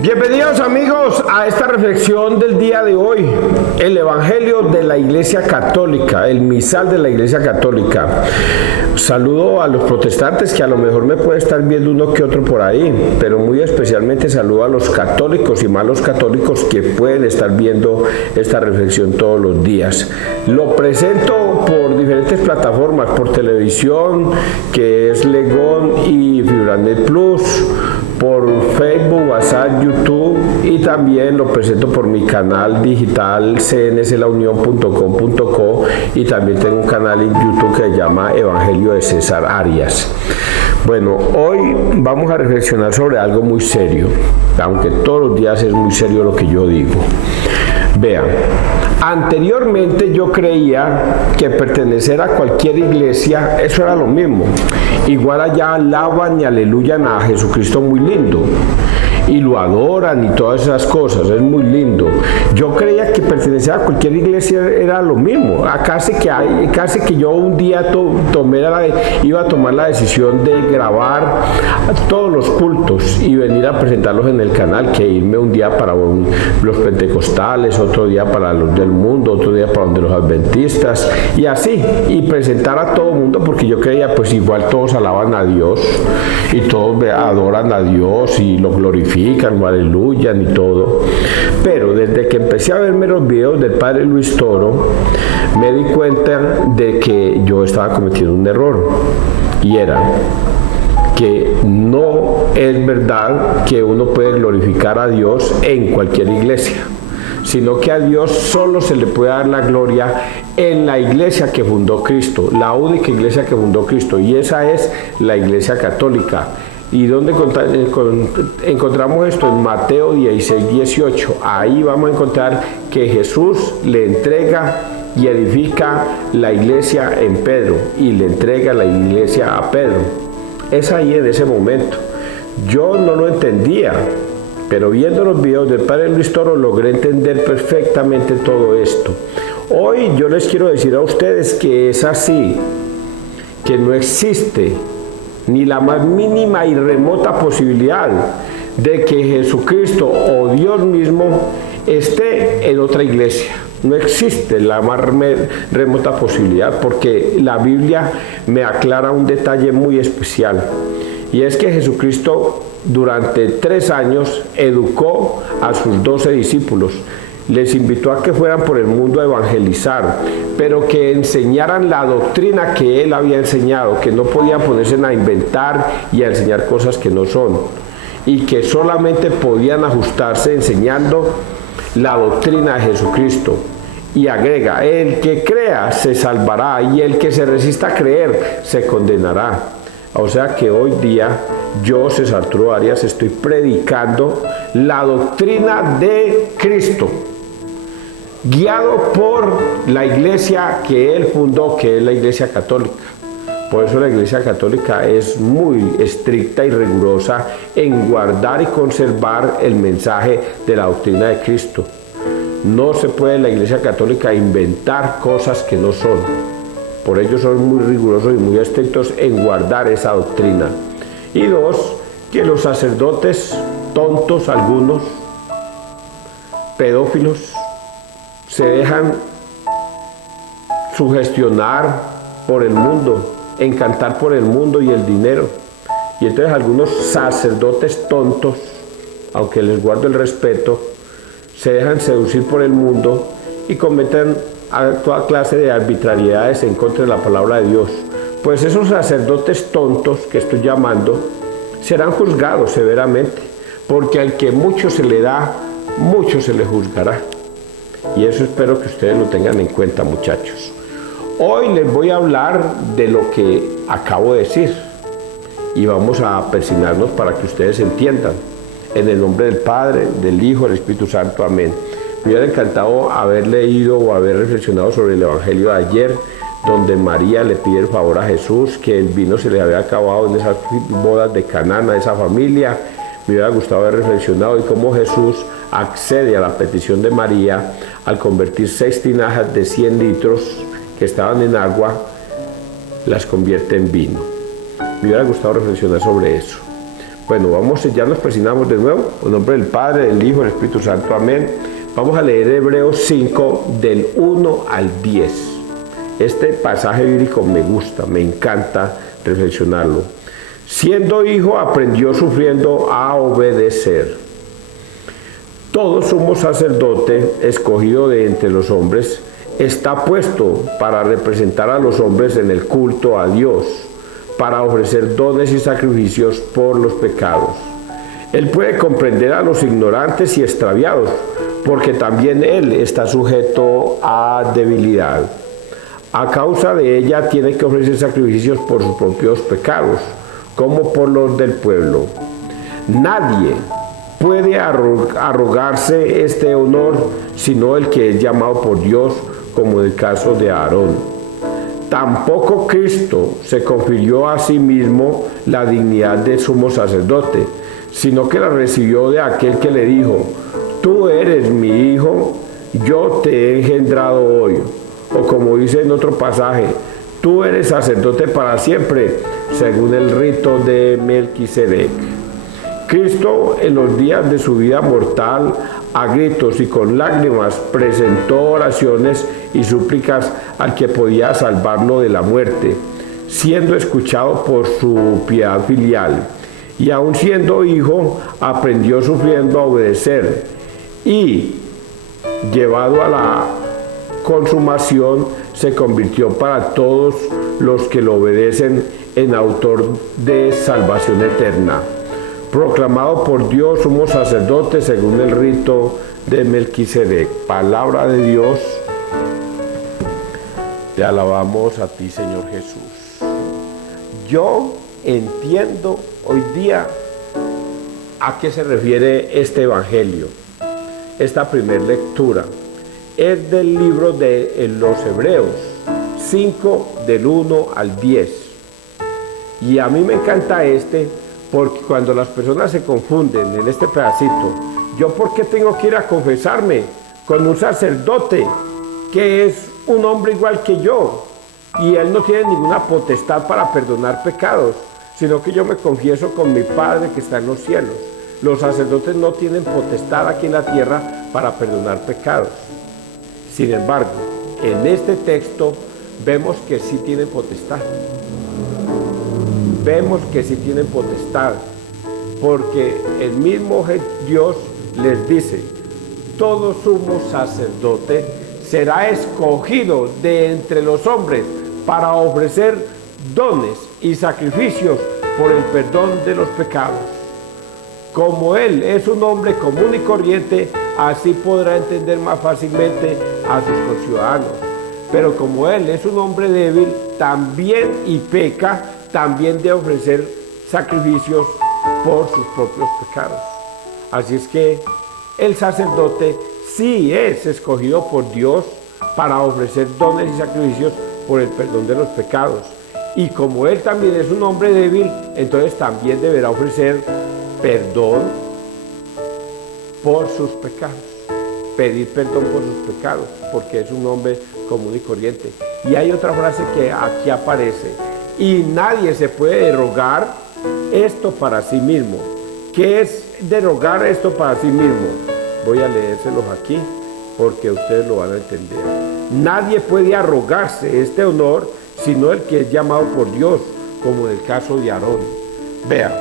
Bienvenidos amigos a esta reflexión del día de hoy, el Evangelio de la Iglesia Católica, el misal de la Iglesia Católica. Saludo a los protestantes que a lo mejor me puede estar viendo uno que otro por ahí, pero muy especialmente saludo a los católicos y malos católicos que pueden estar viendo esta reflexión todos los días. Lo presento por diferentes plataformas, por televisión, que es Legón y Fibranet Plus, por Facebook, WhatsApp, YouTube, y también lo presento por mi canal digital cnslaunion.com.co, y también tengo un canal en YouTube que se llama Evangelio de César Arias. Bueno, hoy vamos a reflexionar sobre algo muy serio, aunque todos los días es muy serio lo que yo digo. Vean, anteriormente yo creía que pertenecer a cualquier iglesia, eso era lo mismo. Igual allá alaban y aleluyan a Jesucristo muy lindo, y lo adoran y todas esas cosas, es muy lindo. Yo creía que pertenecer a cualquier iglesia era lo mismo. Casi que yo un día iba a tomar la decisión de grabar todos los cultos y venir a presentarlos en el canal, que irme un día para los pentecostales, otro día para los del mundo, otro día para donde los adventistas, y así, y presentar a todo el mundo, porque yo creía pues igual todos alaban a Dios y todos adoran a Dios y lo glorifican, lo aleluyan y todo. Pero desde que empecé a verme los videos del padre Luis Toro, me di cuenta de que yo estaba cometiendo un error, y era que no es verdad que uno puede glorificar a Dios en cualquier iglesia, sino que a Dios solo se le puede dar la gloria en la iglesia que fundó Cristo, la única iglesia que fundó Cristo, y esa es la Iglesia Católica. ¿Y dónde encontramos esto? En Mateo 16, 18. Ahí vamos a encontrar que Jesús le entrega y edifica la iglesia en Pedro, y le entrega la iglesia a Pedro. Es ahí en ese momento. Yo no lo entendía, pero viendo los videos del padre Luis Toro logré entender perfectamente todo esto. Hoy yo les quiero decir a ustedes que es así, que no existe ni la más mínima y remota posibilidad de que Jesucristo o Dios mismo esté en otra iglesia. No existe la más remota posibilidad, porque la Biblia me aclara un detalle muy especial, y es que Jesucristo durante 3 años educó a sus 12 discípulos. Les invitó a que fueran por el mundo a evangelizar, pero que enseñaran la doctrina que él había enseñado, que no podían ponerse a inventar y a enseñar cosas que no son, y que solamente podían ajustarse enseñando la doctrina de Jesucristo. Y agrega, el que crea se salvará, y el que se resista a creer se condenará. O sea que hoy día yo, César Arturo Arias, estoy predicando la doctrina de Cristo, guiado por la iglesia que él fundó, que es la Iglesia Católica. Por eso la Iglesia Católica es muy estricta y rigurosa en guardar y conservar el mensaje de la doctrina de Cristo. No se puede en la Iglesia Católica inventar cosas que no son. Por ello son muy rigurosos y muy estrictos en guardar esa doctrina. Y 2, que los sacerdotes tontos, algunos pedófilos, se dejan sugestionar por el mundo, encantar por el mundo y el dinero. Y entonces algunos sacerdotes tontos, aunque les guardo el respeto, se dejan seducir por el mundo y cometen toda clase de arbitrariedades en contra de la palabra de Dios. Pues esos sacerdotes tontos que estoy llamando serán juzgados severamente, porque al que mucho se le da, mucho se le juzgará. Y eso espero que ustedes lo tengan en cuenta, muchachos. Hoy les voy a hablar de lo que acabo de decir, y vamos a persignarnos para que ustedes entiendan. En el nombre del Padre, del Hijo, del Espíritu Santo. Amén. Me hubiera encantado haber leído o haber reflexionado sobre el Evangelio de ayer, donde María le pide el favor a Jesús, que el vino se le había acabado en esas bodas de Canaán a esa familia. Me hubiera gustado haber reflexionado y cómo Jesús accede a la petición de María al convertir 6 tinajas de 100 litros que estaban en agua, las convierte en vino. Me hubiera gustado reflexionar sobre eso. Bueno, ya nos presionamos de nuevo, en nombre del Padre, del Hijo, del Espíritu Santo, amén. Vamos a leer Hebreos 5, del 1 al 10. Este pasaje bíblico me gusta, me encanta reflexionarlo. Siendo hijo, aprendió sufriendo a obedecer. Todo sumo sacerdote, escogido de entre los hombres, está puesto para representar a los hombres en el culto a Dios, para ofrecer dones y sacrificios por los pecados. Él puede comprender a los ignorantes y extraviados, porque también él está sujeto a debilidad. A causa de ella tiene que ofrecer sacrificios por sus propios pecados, como por los del pueblo. Nadie puede arrogarse este honor, sino el que es llamado por Dios, como en el caso de Aarón. Tampoco Cristo se confirió a sí mismo la dignidad de sumo sacerdote, sino que la recibió de aquel que le dijo: tú eres mi hijo, yo te he engendrado hoy. O como dice en otro pasaje: tú eres sacerdote para siempre, según el rito de Melquisedec. Cristo, en los días de su vida mortal, a gritos y con lágrimas, presentó oraciones y súplicas al que podía salvarlo de la muerte, siendo escuchado por su piedad filial. Y aun siendo hijo, aprendió sufriendo a obedecer, y llevado a la consumación, se convirtió para todos los que lo obedecen en autor de salvación eterna. Proclamado por Dios sumo sacerdote según el rito de Melquisedec. Palabra de Dios. Te alabamos a ti, Señor Jesús. Yo entiendo hoy día a qué se refiere este evangelio. Esta primera lectura es del libro de los Hebreos 5, del 1 al 10. Y a mí me encanta porque cuando las personas se confunden en este pedacito, ¿yo por qué tengo que ir a confesarme con un sacerdote que es un hombre igual que yo? Y él no tiene ninguna potestad para perdonar pecados, sino que yo me confieso con mi Padre que está en los cielos. Los sacerdotes no tienen potestad aquí en la tierra para perdonar pecados. Sin embargo, en este texto vemos que sí tienen potestad. Vemos que sí tienen potestad, porque el mismo Dios les dice: todo sumo sacerdote será escogido de entre los hombres para ofrecer dones y sacrificios por el perdón de los pecados. Como él es un hombre común y corriente, así podrá entender más fácilmente a sus conciudadanos. Pero como él es un hombre débil, también y peca, también de ofrecer sacrificios por sus propios pecados. Así es que el sacerdote sí es escogido por Dios para ofrecer dones y sacrificios por el perdón de los pecados. Y como él también es un hombre débil, entonces también deberá ofrecer perdón por sus pecados. Pedir perdón por sus pecados, porque es un hombre común y corriente. Y hay otra frase que aquí aparece: y nadie se puede derogar esto para sí mismo. ¿Qué es derogar esto para sí mismo? Voy a leérselos aquí porque ustedes lo van a entender. Nadie puede arrogarse este honor sino el que es llamado por Dios, como en el caso de Aarón. Vean,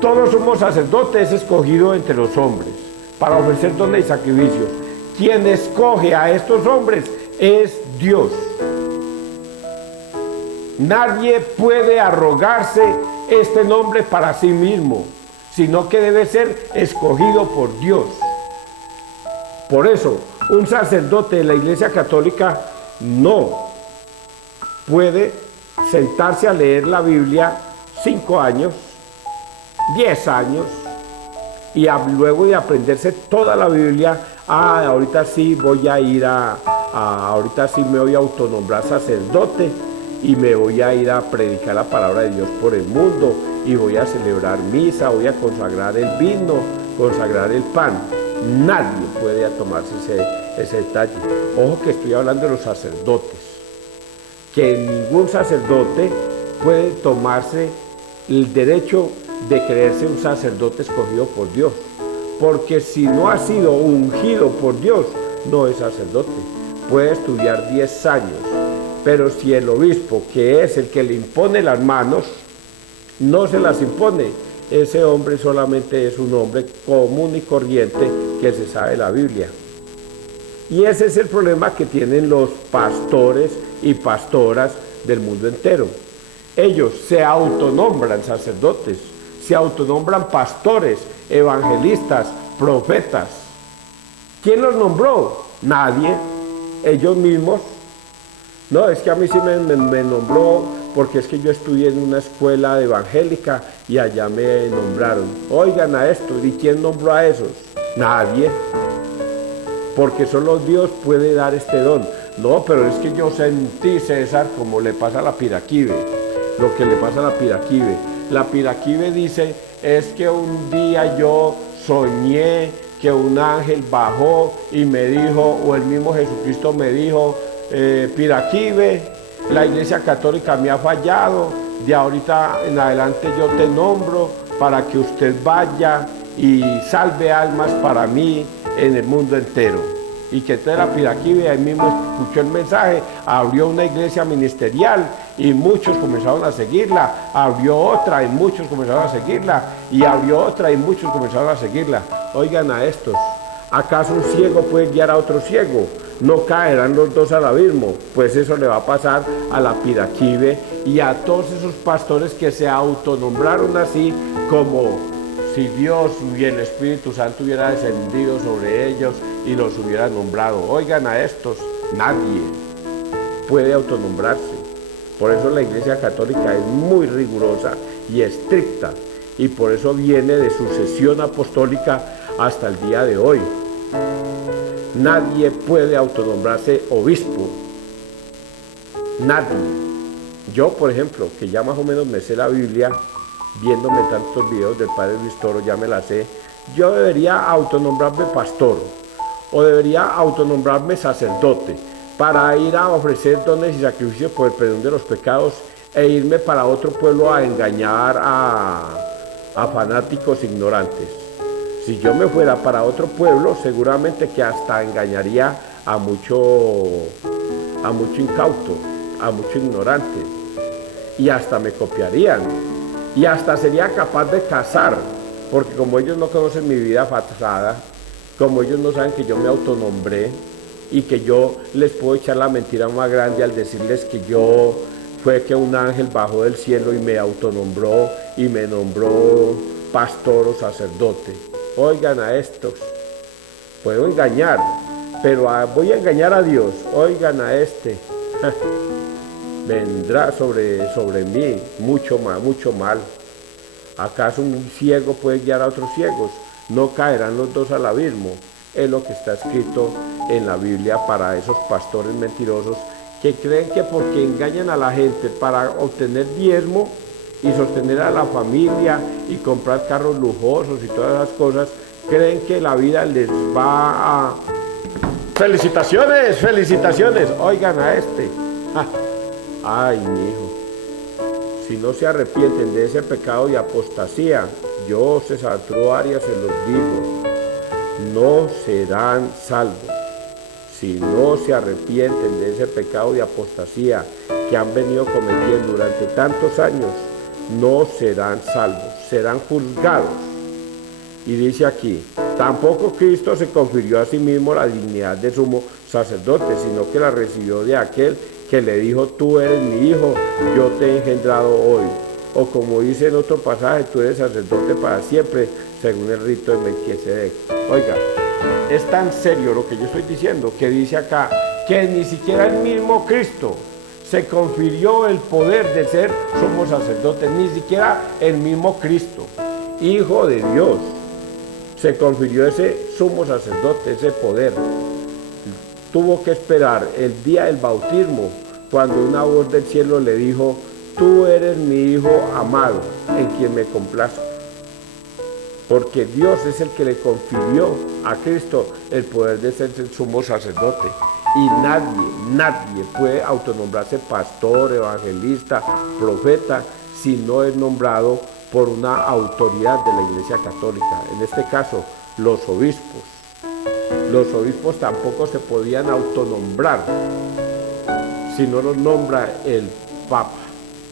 todo sumo sacerdote es escogido entre los hombres para ofrecer dones y sacrificios. Quien escoge a estos hombres es Dios. Nadie puede arrogarse este nombre para sí mismo, sino que debe ser escogido por Dios. Por eso, un sacerdote de la Iglesia Católica no puede sentarse a leer la Biblia 5 años, 10 años, y luego de aprenderse toda la Biblia, ahorita sí voy a ir ahorita sí me voy a autonombrar sacerdote y me voy a ir a predicar la palabra de Dios por el mundo y voy a celebrar misa, voy a consagrar el vino, consagrar el pan. Nadie puede tomarse ese detalle. Ojo que estoy hablando de los sacerdotes, que ningún sacerdote puede tomarse el derecho de creerse un sacerdote escogido por Dios. Porque si no ha sido ungido por Dios, no es sacerdote. Puede estudiar 10 años, pero si el obispo, que es el que le impone las manos, no se las impone, ese hombre solamente es un hombre común y corriente que se sabe la Biblia. Y ese es el problema que tienen los pastores y pastoras del mundo entero. Ellos se autonombran sacerdotes, se autonombran pastores, evangelistas, profetas. ¿Quién los nombró? Nadie. Ellos mismos. No, es que a mí sí me nombró porque es que yo estudié en una escuela evangélica y allá me nombraron. Oigan a esto, ¿y quién nombró a esos? Nadie. Porque solo Dios puede dar este don. No, pero es que yo sentí, César, como le pasa a la Piraquive, lo que le pasa a la Piraquive. La Piraquive dice, es que un día yo soñé que un ángel bajó y me dijo, o el mismo Jesucristo me dijo, Piraquive, la Iglesia Católica me ha fallado, de ahorita en adelante yo te nombro para que usted vaya y salve almas para mí en el mundo entero. Y que entonces la Piraquive ahí mismo escuchó el mensaje, abrió una iglesia ministerial y muchos comenzaron a seguirla, abrió otra y muchos comenzaron a seguirla, y abrió otra y muchos comenzaron a seguirla. Oigan a estos, ¿acaso un ciego puede guiar a otro ciego? ¿No caerán los dos al abismo? Pues eso le va a pasar a la Piraquive y a todos esos pastores que se autonombraron así, como si Dios y el Espíritu Santo hubiera descendido sobre ellos y los hubiera nombrado. Oigan a estos, nadie puede autonombrarse. Por eso la Iglesia Católica es muy rigurosa y estricta, y por eso viene de sucesión apostólica hasta el día de hoy. Nadie puede autonombrarse obispo. Nadie. Yo, por ejemplo, que ya más o menos me sé la Biblia, viéndome tantos videos del Padre Luis Toro, ya me la sé, yo debería autonombrarme pastor, o debería autonombrarme sacerdote, para ir a ofrecer dones y sacrificios por el perdón de los pecados, e irme para otro pueblo a engañar a fanáticos ignorantes. Si yo me fuera para otro pueblo, seguramente que hasta engañaría a mucho incauto, a mucho ignorante, y hasta me copiarían, y hasta sería capaz de casar, porque como ellos no conocen mi vida pasada, como ellos no saben que yo me autonombré, y que yo les puedo echar la mentira más grande al decirles que yo fue que un ángel bajó del cielo y me autonombró y me nombró pastor o sacerdote. Oigan a estos, puedo engañar, pero voy a engañar a Dios. Oigan a este, vendrá sobre mí mucho mal. ¿Acaso un ciego puede guiar a otros ciegos? No caerán los dos al abismo. Es lo que está escrito en la Biblia para esos pastores mentirosos que creen que porque engañan a la gente para obtener diezmo y sostener a la familia y comprar carros lujosos y todas esas cosas, creen que la vida les va a... ¡Felicitaciones! ¡Felicitaciones! Oigan a este. ¡Ay, mi hijo! Si no se arrepienten de ese pecado de apostasía, yo, César Arturo Arias, se los digo, no serán salvos. Si no se arrepienten de ese pecado de apostasía que han venido cometiendo durante tantos años, no serán salvos, serán juzgados. Y dice aquí, tampoco Cristo se confirió a sí mismo la dignidad de sumo sacerdote, sino que la recibió de aquel que le dijo, tú eres mi hijo, yo te he engendrado hoy. O como dice en otro pasaje, tú eres sacerdote para siempre, según el rito de Melquisedec. Oiga, es tan serio lo que yo estoy diciendo, que dice acá, que ni siquiera el mismo Cristo se confirió el poder de ser sumo sacerdote, ni siquiera el mismo Cristo, Hijo de Dios, se confirió ese sumo sacerdote, ese poder. Tuvo que esperar el día del bautismo, cuando una voz del cielo le dijo, tú eres mi Hijo amado, en quien me complazco. Porque Dios es el que le confirió a Cristo el poder de ser el sumo sacerdote. Y nadie puede autonombrarse pastor, evangelista, profeta, si no es nombrado por una autoridad de la Iglesia Católica, en este caso los obispos. Los obispos tampoco se podían autonombrar, si no los nombra el Papa.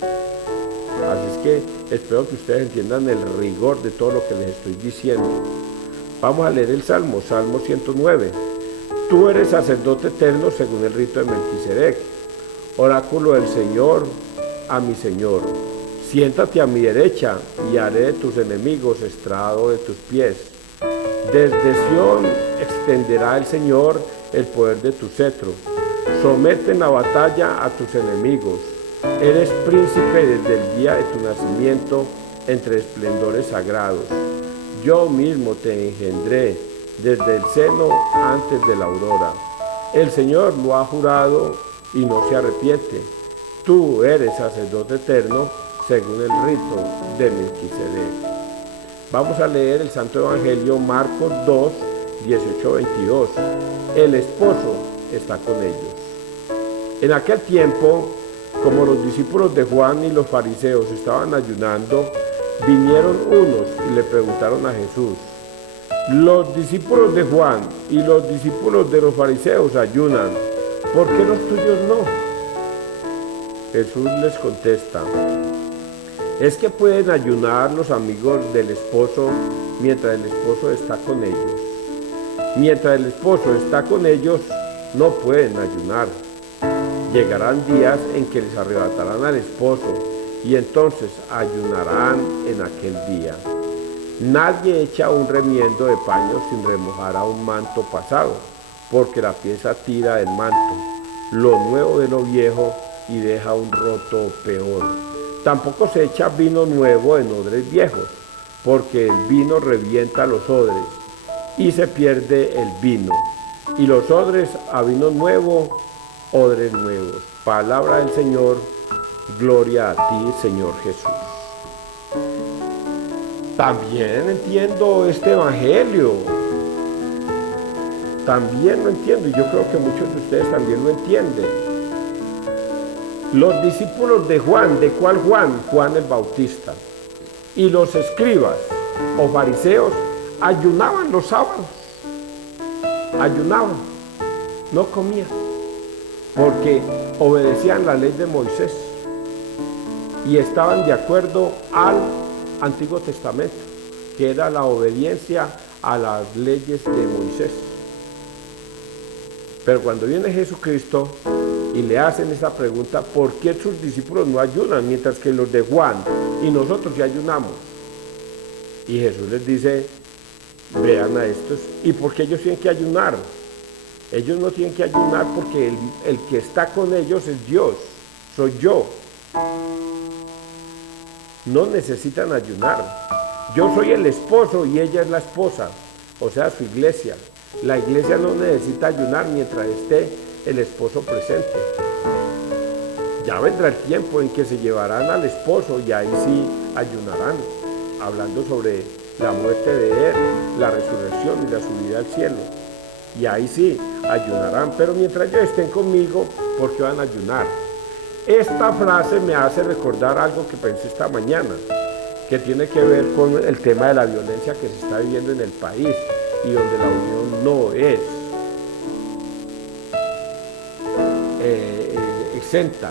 Así es que espero que ustedes entiendan el rigor de todo lo que les estoy diciendo. Vamos a leer el Salmo 109. Tú eres sacerdote eterno según el rito de Melquisedec, oráculo del Señor a mi Señor. Siéntate a mi derecha y haré de tus enemigos estrado de tus pies. Desde Sión extenderá el Señor el poder de tu cetro. Somete en la batalla a tus enemigos. Eres príncipe desde el día de tu nacimiento entre esplendores sagrados. Yo mismo te engendré desde el seno antes de la aurora. El Señor lo ha jurado y no se arrepiente. Tú eres sacerdote eterno según el rito de Melquisedec. Vamos a leer el Santo Evangelio Marcos 2, 18-22. El esposo está con ellos. En aquel tiempo, como los discípulos de Juan y los fariseos estaban ayunando, vinieron unos y le preguntaron a Jesús: los discípulos de Juan y los discípulos de los fariseos ayunan, ¿por qué los tuyos no? Jesús les contesta: es que pueden ayunar los amigos del esposo mientras el esposo está con ellos. Mientras el esposo está con ellos, no pueden ayunar. Llegarán días en que les arrebatarán al esposo y entonces ayunarán en aquel día. Nadie echa un remiendo de paño sin remojar a un manto pasado, porque la pieza tira del manto, lo nuevo de lo viejo, y deja un roto peor. Tampoco se echa vino nuevo en odres viejos, porque el vino revienta los odres y se pierde el vino. Y los odres a vino nuevo, odres nuevos. Palabra del Señor, gloria a ti, Señor Jesús. También entiendo este evangelio. También lo entiendo y yo creo que muchos de ustedes también lo entienden. Los discípulos de Juan, ¿de cuál Juan? Juan el Bautista. Y los escribas o fariseos ayunaban los sábados. Ayunaban, no comían, porque obedecían la ley de Moisés y estaban de acuerdo al Antiguo Testamento, que era la obediencia a las leyes de Moisés. Pero cuando viene Jesucristo y le hacen esa pregunta, ¿por qué sus discípulos no ayunan mientras que los de Juan y nosotros ya ayunamos? Y Jesús les dice: vean a estos, ¿y por qué ellos tienen que ayunar? Ellos no tienen que ayunar porque el que está con ellos es Dios, soy yo. No necesitan ayunar. Yo soy el esposo y ella es la esposa, o sea, su iglesia. La iglesia no necesita ayunar mientras esté el esposo presente. Ya vendrá el tiempo en que se llevarán al esposo y ahí sí ayunarán, hablando sobre la muerte de él, la resurrección y la subida al cielo. Y ahí sí ayunarán, pero mientras ellos estén conmigo, ¿por qué van a ayunar? Esta frase me hace recordar algo que pensé esta mañana, que tiene que ver con el tema de la violencia que se está viviendo en el país y donde la unión no es exenta.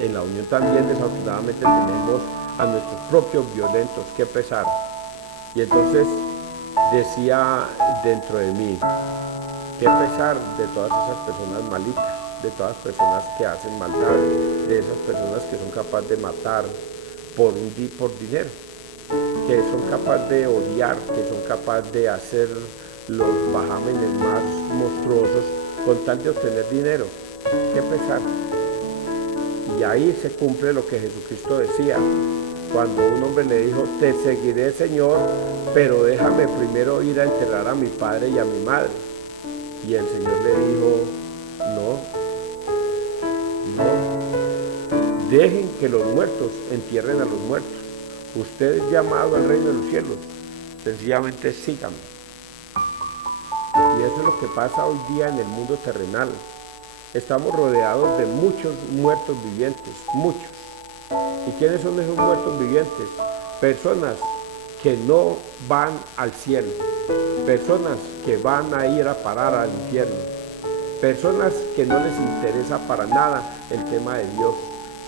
En la unión también desafortunadamente tenemos a nuestros propios violentos que pesar. Y entonces decía dentro de mí, qué pesar de todas esas personas malitas, de todas las personas que hacen maldad, de esas personas que son capaces de matar por dinero, que son capaces de odiar, que son capaces de hacer los bajámenes más monstruosos con tal de obtener dinero. Qué pesar. Y ahí se cumple lo que Jesucristo decía cuando un hombre le dijo: te seguiré, Señor, pero déjame primero ir a enterrar a mi padre y a mi madre. Y el Señor le dijo: no, dejen que los muertos entierren a los muertos. Usted es llamado al reino de los cielos, sencillamente síganme. Y eso es lo que pasa hoy día en el mundo terrenal. Estamos rodeados de muchos muertos vivientes, muchos. ¿Y quiénes son esos muertos vivientes? personas que no van al cielo, personas que van a ir a parar al infierno, personas que no les interesa para nada el tema de Dios.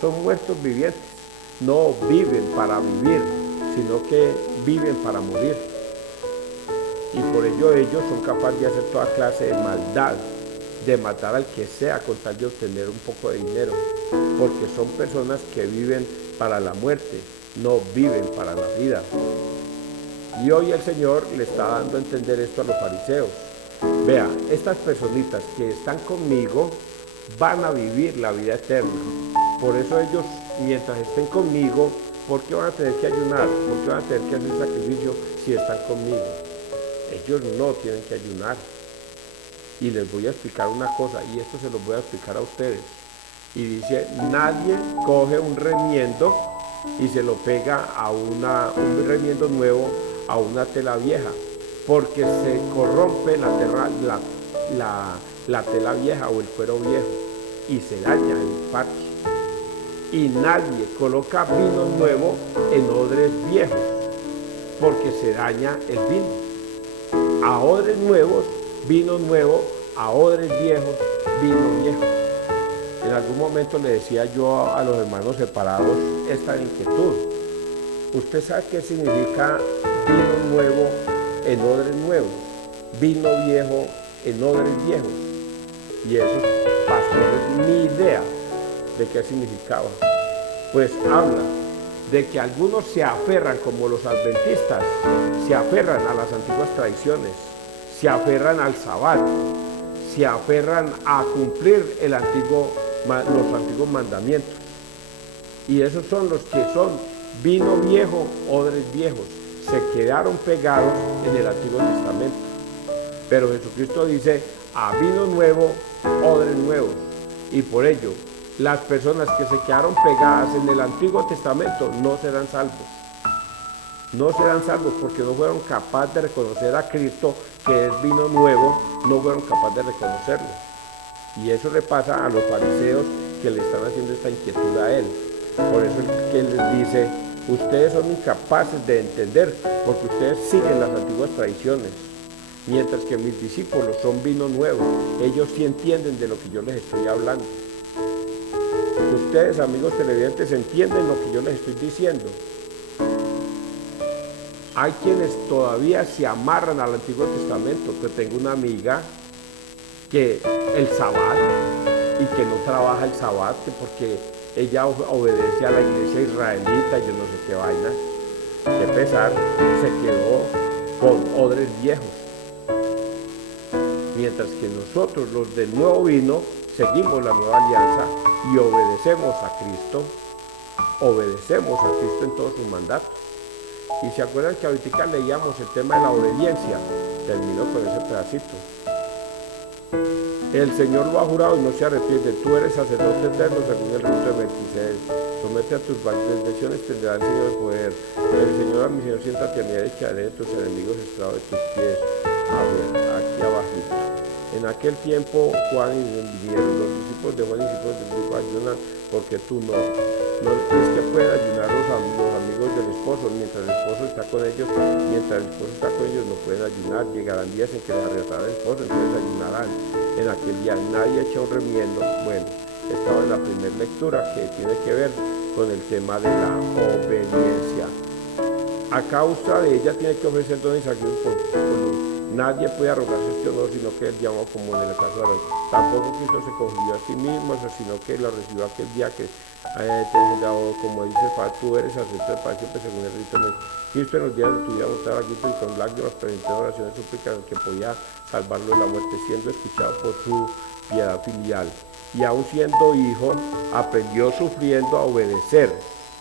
Son muertos vivientes, no viven para vivir, sino que viven para morir. Y por ello ellos son capaces de hacer toda clase de maldad, de matar al que sea con tal de obtener un poco de dinero, porque son personas que viven para la muerte, no viven para la vida. Y hoy el Señor le está dando a entender esto a los fariseos. Vea, estas personitas que están conmigo van a vivir la vida eterna. Por eso ellos, mientras estén conmigo, ¿por qué van a tener que ayunar? ¿Por qué van a tener que hacer sacrificio si están conmigo? Ellos no tienen que ayunar. Y les voy a explicar una cosa, y esto se los voy a explicar a ustedes. Y dice, nadie coge un remiendo y se lo pega a un remiendo nuevo a una tela vieja, porque se corrompe la tela vieja o el cuero viejo y se daña el parche. Y nadie coloca vino nuevo en odres viejos, porque se daña el vino. A odres nuevos, vino nuevo; a odres viejos, vino viejo. En algún momento le decía yo a los hermanos separados esta inquietud. ¿Usted sabe qué significa vino nuevo en odres nuevos, vino viejo en odres viejos? Y esos pastores ni idea de qué significaba. Pues habla de que algunos se aferran, como los adventistas, se aferran a las antiguas tradiciones, se aferran al sabbat, se aferran a cumplir los antiguos mandamientos. Y esos son los que son vino viejo, odres viejos. Se quedaron pegados en el Antiguo Testamento. Pero Jesucristo dice, a vino nuevo, odres nuevos. Y por ello, las personas que se quedaron pegadas en el Antiguo Testamento no serán salvos. No serán salvos porque no fueron capaces de reconocer a Cristo, que es vino nuevo, no fueron capaces de reconocerlo. Y eso le pasa a los fariseos que le están haciendo esta inquietud a él. Por eso es que él les dice, ustedes son incapaces de entender porque ustedes siguen las antiguas tradiciones, mientras que mis discípulos son vino nuevo. Ellos sí entienden de lo que yo les estoy hablando. Ustedes, amigos televidentes, entienden lo que yo les estoy diciendo. Hay quienes todavía se amarran al Antiguo Testamento. Yo tengo una amiga que el sabbat, y que no trabaja el sabbat porque ella obedece a la iglesia israelita, yo no sé qué vaina, qué pesar, se quedó con odres viejos. Mientras que nosotros, los del nuevo vino, seguimos la nueva alianza y obedecemos a Cristo en todos sus mandatos. Y se acuerdan que ahorita leíamos el tema de la obediencia, terminó con ese pedacito. El Señor lo ha jurado y no se arrepiente. Tú eres sacerdote eterno según el rito de Melquisedec. Somete a tus transgresiones, tendrá el Señor el poder. El Señor a mi Señor sienta a y echaré de tus enemigos estrado de tus pies. A ver, aquí abajito. En aquel tiempo Juan y vinieron los discípulos de Juan y discípulos de Filipo ayunan porque tú no. No es que pueden ayunar los amigos del esposo mientras el esposo está con ellos. Mientras el esposo está con ellos no pueden ayunar. Llegarán días en que les arrebatará el esposo, entonces ayunarán. En aquel día nadie echa un remiendo. Bueno, estaba en la primera lectura que tiene que ver con el tema de la obediencia. A causa de ella tiene que ofrecer dones y sacrificios nadie puede arrogarse este honor, sino que él llamó como en el caso de Aarón. Tampoco Cristo se confirió a sí mismo, sino que lo recibió aquel día que te dado, como dice el Padre, tú eres sacerdote para siempre según el rito. Cristo en los días de tu vida mostraba a Cristo y con lágrimas presentó oraciones súplicas que podía salvarlo de la muerte, siendo escuchado por su piedad filial. Y aún siendo hijo, aprendió sufriendo a obedecer,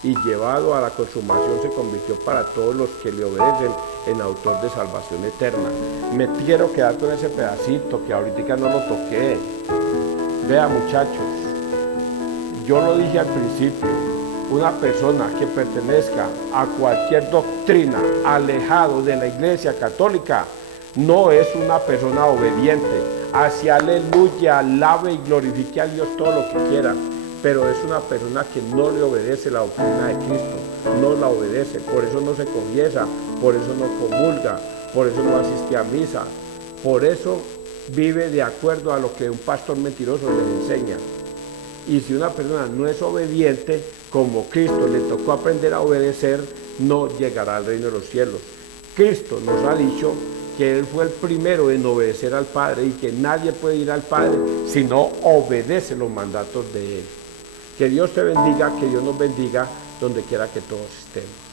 y llevado a la consumación se convirtió para todos los que le obedecen en autor de salvación eterna. Me quiero quedar con ese pedacito que ahorita no lo toqué. Vea, muchachos, yo lo dije al principio, una persona que pertenezca a cualquier doctrina alejado de la Iglesia Católica no es una persona obediente. Hacia aleluya, alabe y glorifique a Dios todo lo que quiera, pero es una persona que no le obedece la doctrina de Cristo, no la obedece, por eso no se confiesa, por eso no comulga, por eso no asiste a misa, por eso vive de acuerdo a lo que un pastor mentiroso les enseña. Y si una persona no es obediente, como Cristo le tocó aprender a obedecer, no llegará al reino de los cielos. Cristo nos ha dicho que Él fue el primero en obedecer al Padre y que nadie puede ir al Padre si no obedece los mandatos de Él. Que Dios te bendiga, que Dios nos bendiga donde quiera que todos estemos.